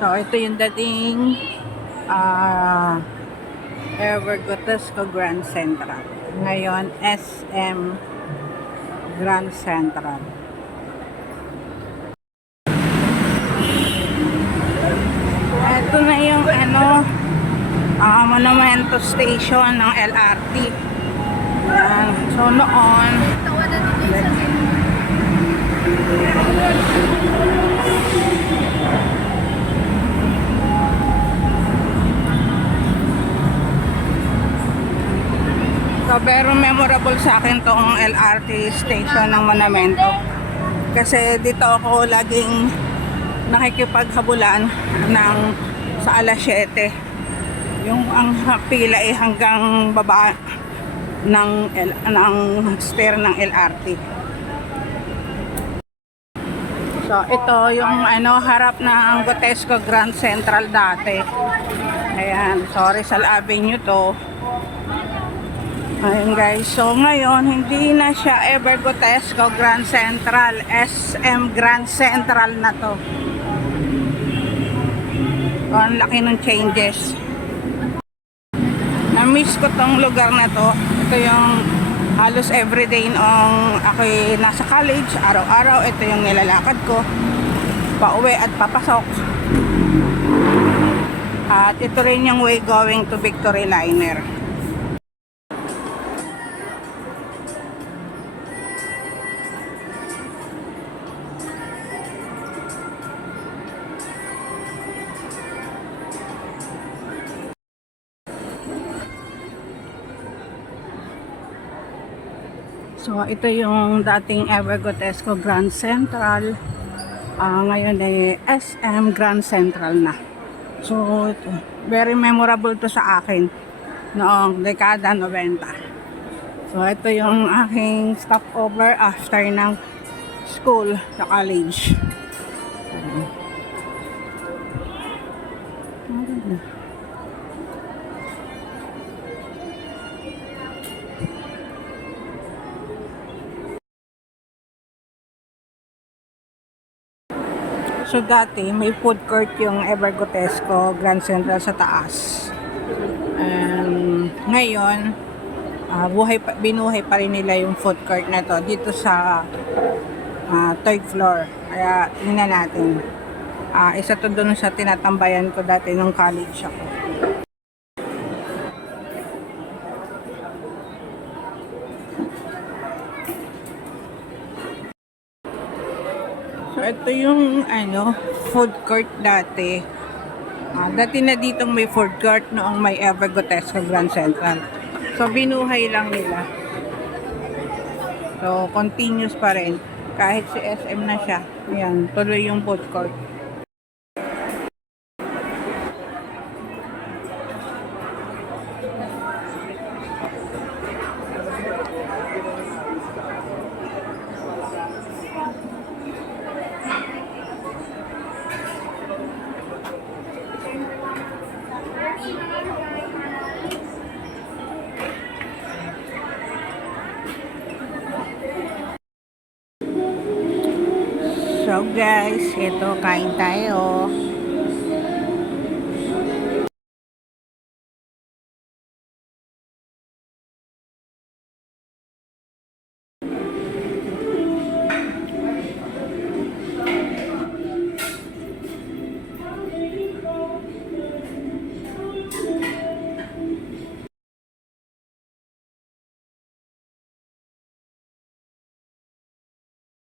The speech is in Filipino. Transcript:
So, ito yung dating Evergotesco Grand Central. Ngayon, SM Grand Central. Ito na yung Monumento Station ng LRT. Yan. So, noon, so, pero memorable sa akin tong LRT station ng Monumento. Kasi dito ako laging nakikipaghabulan sa alas 7. Yung ang pila ay hanggang baba ng stair ng LRT. So, ito yung harap ng Gotesco Grand Central dati. Ayan, so Rizal Avenue to. Ayun guys, so ngayon hindi na siya Evergotesco Grand Central, SM Grand Central na to. So, ang laki ng changes. Na-miss ko tong lugar na to. Ito yung halos everyday noong ako'y nasa college, araw-araw ito yung nilalakad ko pauwi at papasok. At ito rin yung way going to Victory Liner. So, ito yung dating Evergotesco Grand Central. Ngayon ay SM Grand Central na. So, ito, very memorable to sa akin noong dekada 90. So, ito yung aking stopover after ng school sa college. So dati may food court yung Evergotesco Grand Central sa taas. Ngayon binuhay pa rin nila yung food court na to dito sa third floor. Kaya tingnan natin. Isa to doon sa tinatambayan ko dati nung college ako. So, ito yung food court dati. Dati na ditong may food court noong may Evergotesco Grand Central. So, binuhay lang nila. So, continuous pa rin. Kahit si SM na siya. Ayan, tuloy yung food court. So guys, ito kain tayo.